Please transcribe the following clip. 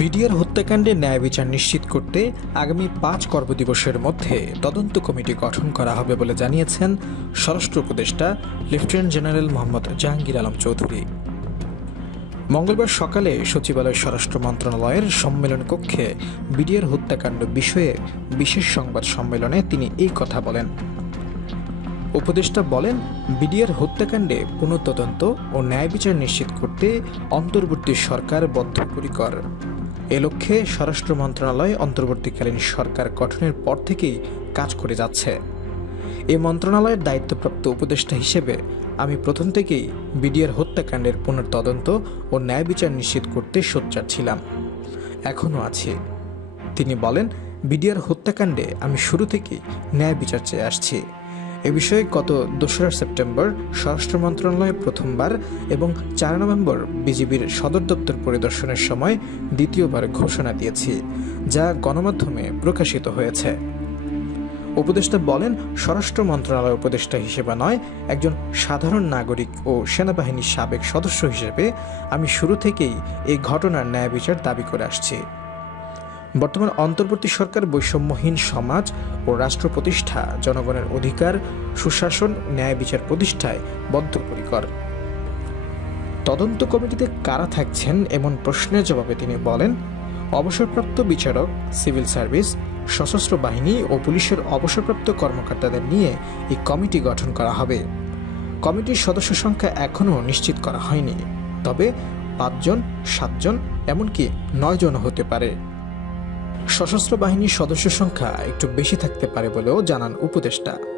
BDR হত্যাকাণ্ডে ন্যায় বিচার নিশ্চিত করতে আগামী পাঁচ কর্মদিবসের মধ্যে তদন্ত কমিটি গঠন করা হবে বলে জানিয়েছেন স্বরাষ্ট্র উপদেষ্টা লেফটেন্যান্ট জেনারেল মোহাম্মদ জাহাঙ্গীর আলম চৌধুরী। মঙ্গলবার সকালে সচিবালয় স্বরাষ্ট্র মন্ত্রণালয়ের সম্মেলন কক্ষে বিডিআর হত্যাকাণ্ড বিষয়ে বিশেষ সংবাদ সম্মেলনে তিনি এই কথা বলেন। উপদেষ্টা বলেন, বিডিআর হত্যাকাণ্ডে পুনঃতদন্ত ও ন্যায় বিচার নিশ্চিত করতে অন্তর্বর্তী সরকার বদ্ধপরিকর। এ লক্ষ্যে স্বরাষ্ট্র মন্ত্রণালয় অন্তর্বর্তীকালীন সরকার গঠনের পর থেকেই কাজ করে যাচ্ছে। এই মন্ত্রণালয়ের দায়িত্বপ্রাপ্ত উপদেষ্টা হিসেবে আমি প্রথম থেকেই বিডিআর হত্যাকাণ্ডের পুনর্তদন্ত ও ন্যায় বিচার নিশ্চিত করতে সোচ্চার ছিলাম। এখনও আছি। তিনি বলেন, বিডিআর হত্যাকাণ্ডে আমি শুরু থেকেই ন্যায় বিচার চেয়ে আসছি। এ বিষয়ে গত দোসরা সেপ্টেম্বর স্বরাষ্ট্র মন্ত্রণালয় প্রথমবার এবং চার নভেম্বর বিজিবির সদর দপ্তর পরিদর্শনের সময় দ্বিতীয়বার ঘোষণা দিয়েছি, যা গণমাধ্যমে প্রকাশিত হয়েছে। উপদেষ্টা বলেন, স্বরাষ্ট্র মন্ত্রণালয় উপদেষ্টা হিসেবে নয়, একজন সাধারণ নাগরিক ও সেনাবাহিনীর সাবেক সদস্য হিসেবে আমি শুরু থেকেই এই ঘটনার ন্যায় বিচার দাবি করে আসছি। বর্তমান অন্তর্বর্তী সরকার বৈষম্যহীন সমাজ ও রাষ্ট্র প্রতিষ্ঠা জনগণের অধিকার, সুশাসন, ন্যায় বিচার প্রতিষ্ঠায় বদ্ধপরিকর। তদন্ত কমিটিতে কারা থাকছেন এমন প্রশ্নের জবাবে তিনি বলেন, অবসরপ্রাপ্ত বিচারক, সিভিল সার্ভিস, সশস্ত্র বাহিনী ও পুলিশের অবসরপ্রাপ্ত কর্মকর্তাদের নিয়ে এই কমিটি গঠন করা হবে। কমিটির সদস্য সংখ্যা এখনও নিশ্চিত করা হয়নি। তবে পাঁচজন, সাতজন, এমনকি নয়জনও হতে পারে। সশস্ত্র বাহিনীর সদস্য সংখ্যা একটু বেশি থাকতে পারে বলেও জানান উপদেষ্টা।